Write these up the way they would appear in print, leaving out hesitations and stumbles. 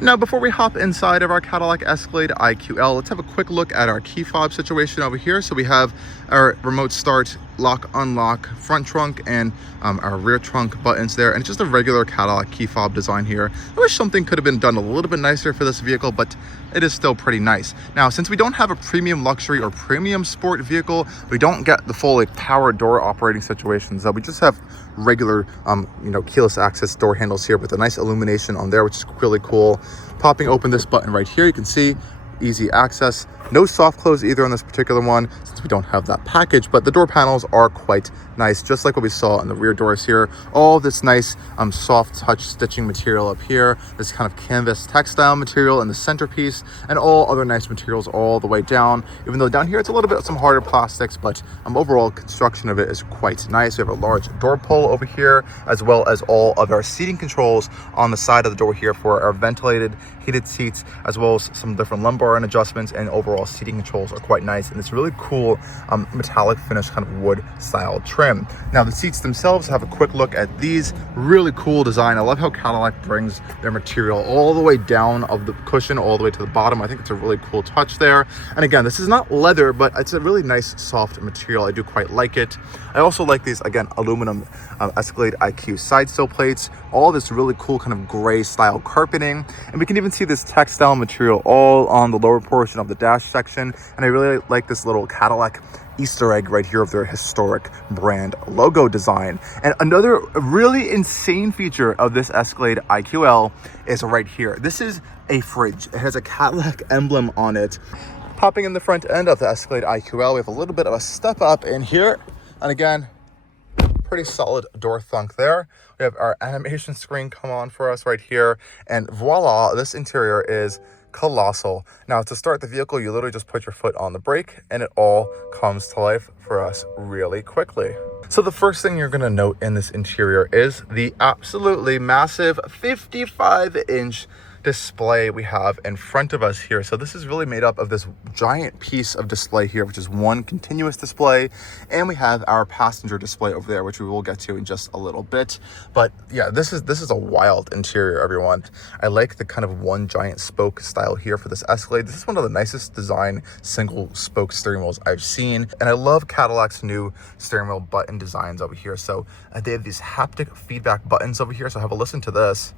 Now, before we hop inside of our Cadillac Escalade IQL, let's have a quick look at our key fob situation over here. So we have our remote start, lock, unlock, front trunk, and our rear trunk buttons there. And it's just a regular Cadillac key fob design here. I wish something could have been done a little bit nicer for this vehicle, but it is still pretty nice. Now, since we don't have a premium luxury or premium sport vehicle, we don't get the full power door operating situations. We just have regular keyless access door handles here with a nice illumination on there, which is really cool. Popping open this button right here, you can see easy access. No soft close either on this particular one since we don't have that package, but the door panels are quite nice, just like what we saw in the rear doors here. All this nice soft touch stitching material up here, this kind of canvas textile material in the centerpiece, and all other nice materials all the way down. Even though down here it's a little bit some harder plastics, but overall construction of it is quite nice. We have a large door pull over here, as well as all of our seating controls on the side of the door here for our ventilated heated seats, as well as some different lumbar and adjustments, and overall seating controls are quite nice in this really cool metallic finish kind of wood style trim. Now the seats themselves, have a quick look at these. Really cool design. I love how Cadillac brings their material all the way down of the cushion all the way to the bottom. I think it's a really cool touch there. And again, this is not leather, but it's a really nice soft material. I do quite like it. I also like these, again, aluminum Escalade IQ side sill plates. All this really cool kind of gray style carpeting, and we can even see this textile material all on the lower portion of the dash section. And I really like this little Cadillac Easter egg right here of their historic brand logo design. And another really insane feature of this Escalade IQL is right here. This is a fridge. It has a Cadillac emblem on it. Popping in the front end of the Escalade IQL, we have a little bit of a step up in here, and again, pretty solid door thunk there. We have our animation screen come on for us right here, and voila, this interior is colossal. Now, to start the vehicle, you literally just put your foot on the brake and it all comes to life for us really quickly. So the first thing you're going to note in this interior is the absolutely massive 55-inch display we have in front of us here. So this is really made up of this giant piece of display here, which is one continuous display, and we have our passenger display over there, which we will get to in just a little bit. But yeah, this is a wild interior, everyone. I like the kind of one giant spoke style here for this Escalade. This is one of the nicest design single spoke steering wheels I've seen, and I love Cadillac's new steering wheel button designs over here. So they have these haptic feedback buttons over here, so have a listen to this.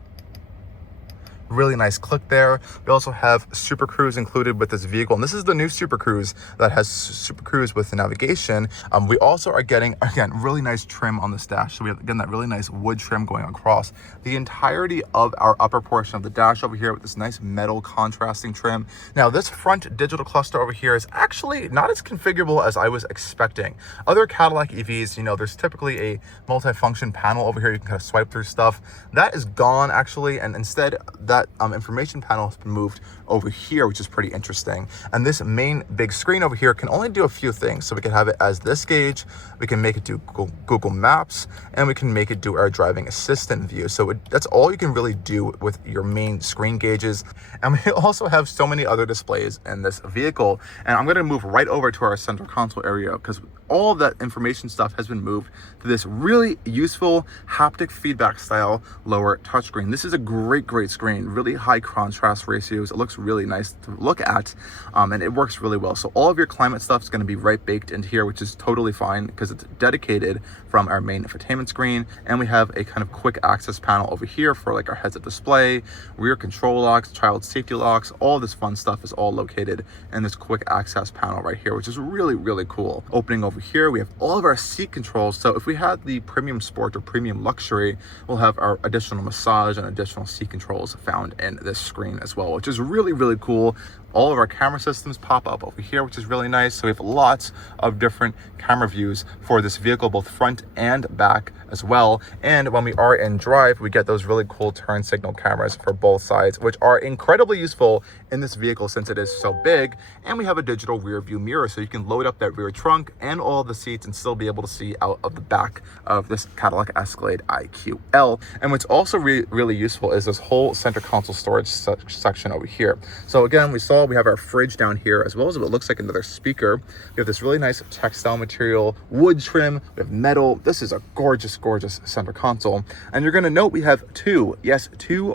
Really nice click there. We also have Super Cruise included with this vehicle, and this is the new Super Cruise that has Super Cruise with the navigation. We also are getting, again, really nice trim on this dash. So we have, again, that really nice wood trim going across the entirety of our upper portion of the dash over here with this nice metal contrasting trim. Now, this front digital cluster over here is actually not as configurable as I was expecting. Other Cadillac EVs, there's typically a multi-function panel over here. You can kind of swipe through stuff. That is gone, actually, and instead, that information panel has been moved over here, which is pretty interesting. And this main big screen over here can only do a few things. So we can have it as this gauge, we can make it do Google Maps, and we can make it do our driving assistant view. So that's all you can really do with your main screen gauges. And we also have so many other displays in this vehicle. And I'm going to move right over to our center console area because all of that information stuff has been moved to this really useful haptic feedback style lower touchscreen. This is a great screen, really high contrast ratios. It looks really nice to look at, and it works really well. So all of your climate stuff is going to be right baked into here, which is totally fine because it's dedicated from our main infotainment screen. And we have a kind of quick access panel over here for like our heads-up display, rear control locks, child safety locks. All this fun stuff is all located in this quick access panel right here, which is really cool. Opening over here, we have all of our seat controls. So if we had the premium sport or premium luxury, we'll have our additional massage and additional seat controls found in this screen as well, which is really cool. All of our camera systems pop up over here, which is really nice. So we have lots of different camera views for this vehicle, both front and back as well. And when we are in drive, we get those really cool turn signal cameras for both sides, which are incredibly useful in this vehicle since it is so big. And we have a digital rear view mirror, so you can load up that rear trunk and all the seats and still be able to see out of the back of this Cadillac Escalade IQL. And what's also really useful is this whole center console storage section over here. So again, we have our fridge down here, as well as what looks like another speaker. We have this really nice textile material, wood trim, we have metal. This is a gorgeous, gorgeous center console. And you're gonna note we have two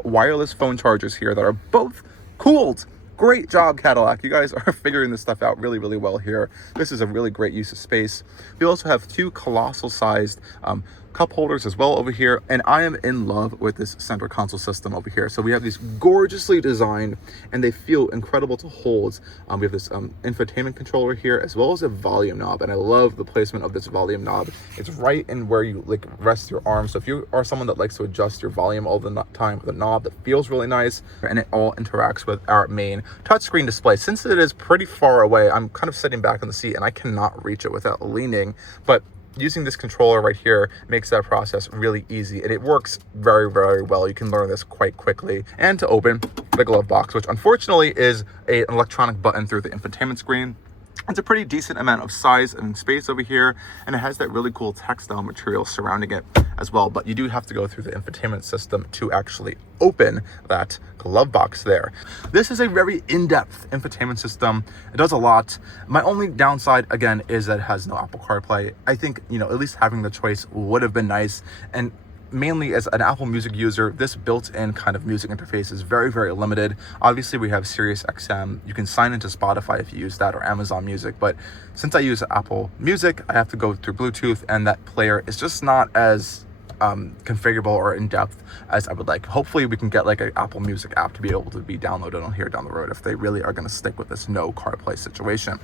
wireless phone chargers here that are both cooled. Great job, Cadillac. You guys are figuring this stuff out really, really well here. This is a really great use of space. We also have two colossal sized cup holders as well over here. And I am in love with this center console system over here. So we have these gorgeously designed, and they feel incredible to hold. We have this infotainment controller here, as well as a volume knob. And I love the placement of this volume knob. It's right in where you like rest your arm. So if you are someone that likes to adjust your volume all the time with a knob, that feels really nice. And it all interacts with our main touchscreen display. Since it is pretty far away, I'm kind of sitting back in the seat and I cannot reach it without leaning. But using this controller right here makes that process really easy, and it works very, very well. You can learn this quite quickly. And to open the glove box, which unfortunately is an electronic button through the infotainment screen. It's a pretty decent amount of size and space over here, and it has that really cool textile material surrounding it as well. But you do have to go through the infotainment system to actually open that glove box there. This is a very in-depth infotainment system. It does a lot. My only downside, again, is that it has no Apple CarPlay. I think, at least having the choice would have been nice. And mainly as an Apple Music user, this built-in kind of music interface is very, very limited. Obviously, we have Sirius XM. You can sign into Spotify if you use that, or Amazon Music. But since I use Apple Music, I have to go through Bluetooth, and that player is just not as configurable or in-depth as I would like. Hopefully we can get like an Apple Music app to be able to be downloaded on here down the road if they really are going to stick with this no CarPlay situation.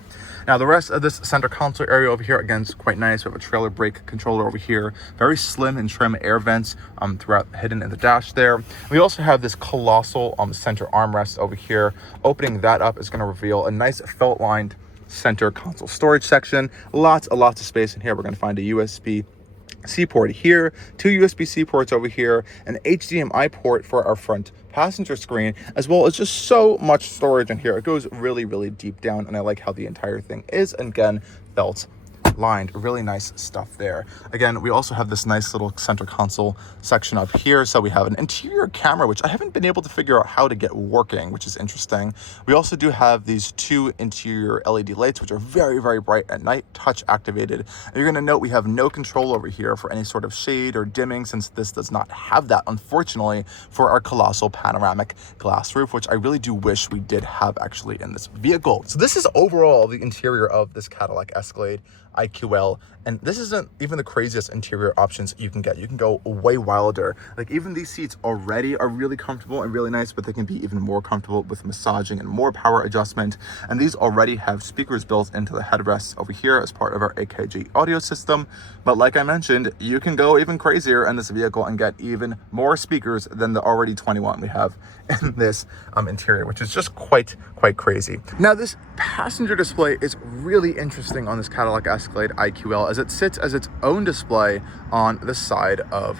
Now the rest of this center console area over here, again, is quite nice. We have a trailer brake controller over here, very slim and trim air vents throughout, hidden in the dash there. We also have this colossal center armrest over here. Opening that up is going to reveal a nice felt lined center console storage section. Lots of space in here. We're going to find a USB-C port here, two USB-C ports over here, an HDMI port for our front passenger screen, as well as just so much storage in here. It goes really, really deep down, and I like how the entire thing is, again, felt lined. Really nice stuff there. Again, we also have this nice little center console section up here. So we have an interior camera, which I haven't been able to figure out how to get working, which is interesting. We also do have these two interior LED lights, which are very, very bright at night, touch activated. And you're going to note we have no control over here for any sort of shade or dimming, since this does not have that, unfortunately, for our colossal panoramic glass roof, which I really do wish we did have actually in this vehicle. So this is overall the interior of this Cadillac Escalade IQL, and this isn't even the craziest interior options you can get. You can go way wilder. Like, even these seats already are really comfortable and really nice, but they can be even more comfortable with massaging and more power adjustment. And these already have speakers built into the headrests over here as part of our AKG audio system. But like I mentioned, you can go even crazier in this vehicle and get even more speakers than the already 21 we have in this interior, which is just quite crazy. Now, this passenger display is really interesting on this Cadillac Escalade IQL, as it sits as its own display on the side of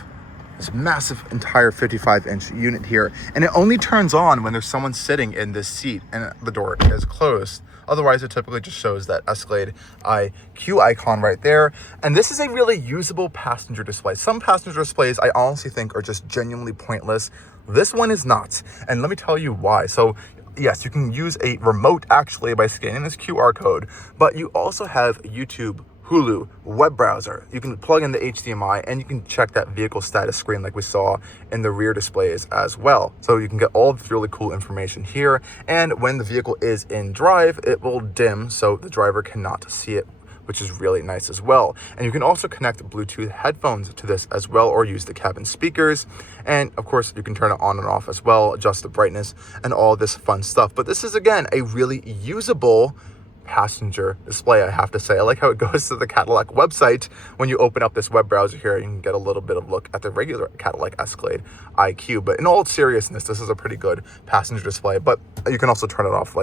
this massive entire 55-inch unit here. And it only turns on when there's someone sitting in this seat and the door is closed. Otherwise, it typically just shows that Escalade IQ icon right there. And this is a really usable passenger display. Some passenger displays I honestly think are just genuinely pointless. This one is not. And let me tell you why. So yes, you can use a remote actually by scanning this QR code, but you also have YouTube, Hulu, web browser. You can plug in the HDMI and you can check that vehicle status screen like we saw in the rear displays as well. So you can get all of this really cool information here. And when the vehicle is in drive, it will dim so the driver cannot see it, which is really nice as well. And you can also connect Bluetooth headphones to this as well, or use the cabin speakers. And of course, you can turn it on and off as well, adjust the brightness and all this fun stuff. But this is, again, a really usable passenger display, I have to say. I like how it goes to the Cadillac website. When you open up this web browser here, you can get a little bit of look at the regular Cadillac Escalade IQ. But in all seriousness, this is a pretty good passenger display. But you can also turn it off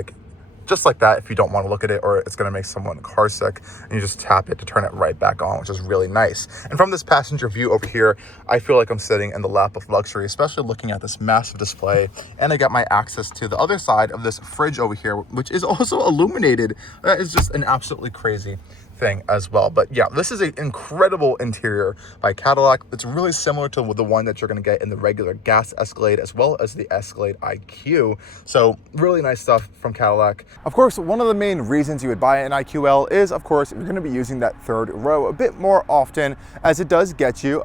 just like that if you don't want to look at it, or it's going to make someone car sick, and you just tap it to turn it right back on, which is really nice. And from this passenger view over here, I feel like I'm sitting in the lap of luxury, especially looking at this massive display. And I got my access to the other side of this fridge over here, which is also illuminated. That is just an absolutely crazy everything as well. But yeah, this is an incredible interior by Cadillac. It's really similar to the one that you're going to get in the regular gas Escalade as well as the Escalade IQ. So really nice stuff from Cadillac. Of course, one of the main reasons you would buy an IQL is, of course, you're going to be using that third row a bit more often, as it does get you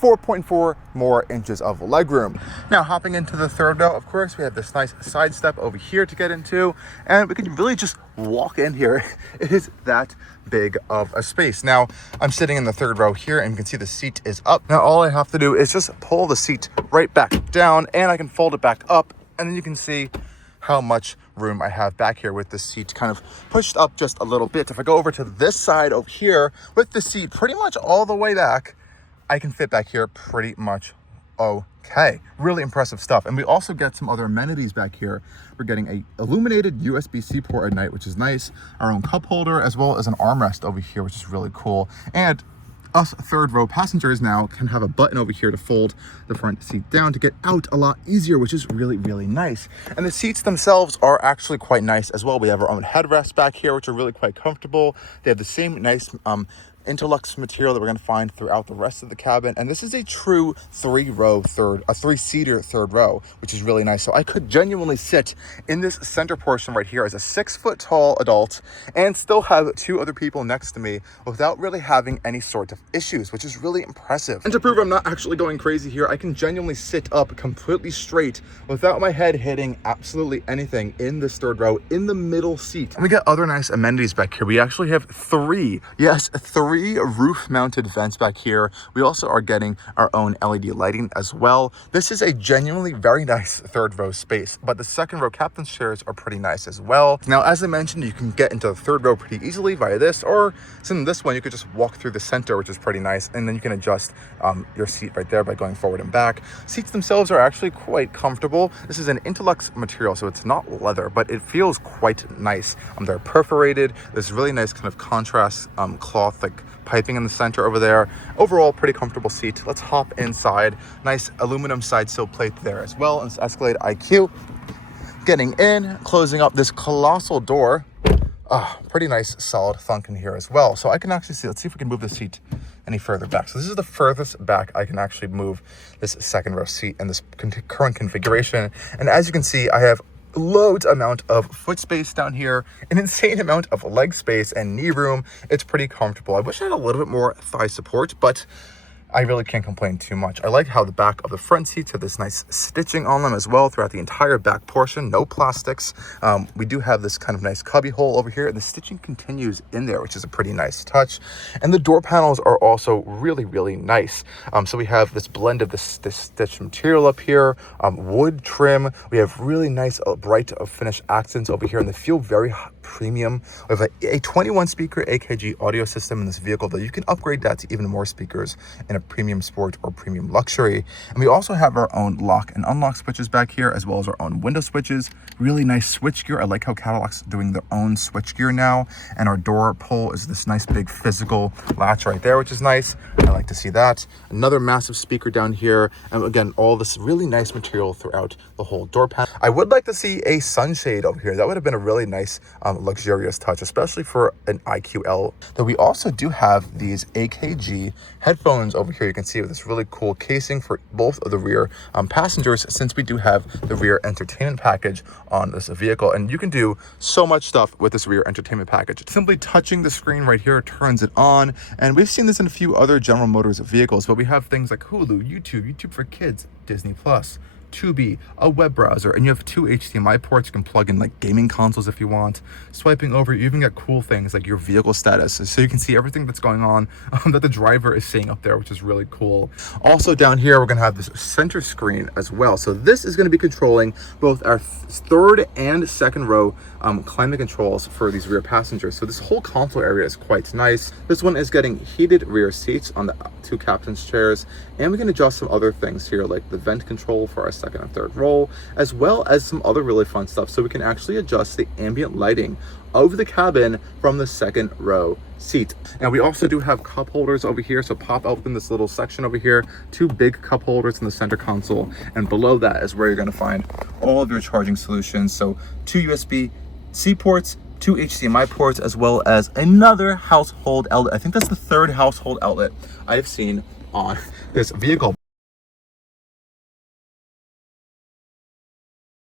4.4 more inches of legroom. Now, hopping into the third row, of course, we have this nice side step over here to get into, and we can really just walk in here. It is that big of a space. Now, I'm sitting in the third row here, and you can see the seat is up. Now, all I have to do is just pull the seat right back down, and I can fold it back up, and then you can see how much room I have back here with the seat kind of pushed up just a little bit. If I go over to this side over here with the seat pretty much all the way back, I can fit back here pretty much okay. Really impressive stuff. And we also get some other amenities back here. We're getting a illuminated USB-C port at night, which is nice. Our own cup holder, as well as an armrest over here, which is really cool. And us third row passengers now can have a button over here to fold the front seat down to get out a lot easier, which is really, really nice. And the seats themselves are actually quite nice as well. We have our own headrests back here, which are really quite comfortable. They have the same nice interlux material that we're going to find throughout the rest of the cabin. And this is a true three-seater third row, which is really nice. So I could genuinely sit in this center portion right here as a 6-foot tall adult and still have 2 other people next to me without really having any sort of issues, which is really impressive. And to prove I'm not actually going crazy here, I can genuinely sit up completely straight without my head hitting absolutely anything in this third row in the middle seat. And we got other nice amenities back here. We actually have 3 roof-mounted vents back here. We also are getting our own LED lighting as well. This is a genuinely very nice third row space, but the second row captain's chairs are pretty nice as well. Now, as I mentioned, you can get into the third row pretty easily via this, or in this one, you could just walk through the center, which is pretty nice, and then you can adjust your seat right there by going forward and back. Seats themselves are actually quite comfortable. This is an interlux material, so it's not leather, but it feels quite nice. They're perforated. There's really nice kind of contrast cloth, like piping in the center over there. Overall, pretty comfortable seat. Let's hop inside. Nice aluminum side sill plate there as well. And it's Escalade IQ. Getting in, closing up this colossal door. Pretty nice solid thunk in here as well. So I can actually see, let's see if we can move the seat any further back. So this is the furthest back I can actually move this second row seat in this current configuration. And as you can see, I have loads amount of foot space down here, an insane amount of leg space and knee room. It's pretty comfortable. I wish I had a little bit more thigh support, but I really can't complain too much. I like how the back of the front seats have this nice stitching on them as well throughout the entire back portion, no plastics. We do have this kind of nice cubby hole over here, and the stitching continues in there, which is a pretty nice touch. And the door panels are also really, really nice. So we have this blend of this stitched material up here, wood trim. We have really nice bright finish accents over here, and they feel very premium. We have a 21 speaker AKG audio system in this vehicle, though you can upgrade that to even more speakers in a premium sport or premium luxury. And we also have our own lock and unlock switches back here, as well as our own window switches. Really nice switch gear. I like how Cadillac's doing their own switch gear now. And our door pull is this nice big physical latch right there, which is nice. I like to see that. Another massive speaker down here. And again, all this really nice material throughout the whole door panel. I would like to see a sunshade over here. That would have been a really nice luxurious touch, especially for an IQL. Though we also do have these AKG headphones over here. You can see with this really cool casing for both of the rear passengers, since we do have the rear entertainment package on this vehicle. And you can do so much stuff with this rear entertainment package. Simply touching the screen right here turns it on. And we've seen this in a few other General Motors vehicles, but we have things like Hulu, YouTube for kids, Disney Plus, Tubi, a web browser, and you have 2 HDMI ports. You can plug in like gaming consoles if you want. Swiping over, you even get cool things like your vehicle status, so you can see everything that's going on that the driver is seeing up there, which is really cool. Also down here, we're gonna have this center screen as well. So this is gonna be controlling both our third and second row climate controls for these rear passengers. So this whole console area is quite nice. This one is getting heated rear seats on the 2 captain's chairs, and we can adjust some other things here like the vent control for our second and third row, as well as some other really fun stuff. So we can actually adjust the ambient lighting of the cabin from the second row seat. Now we also do have cup holders over here, so pop open this little section over here, 2 big cup holders in the center console, and below that is where you're going to find all of your charging solutions. So 2 USB-C ports, 2 HDMI ports, as well as another household outlet. I think that's the third household outlet I've seen on this vehicle.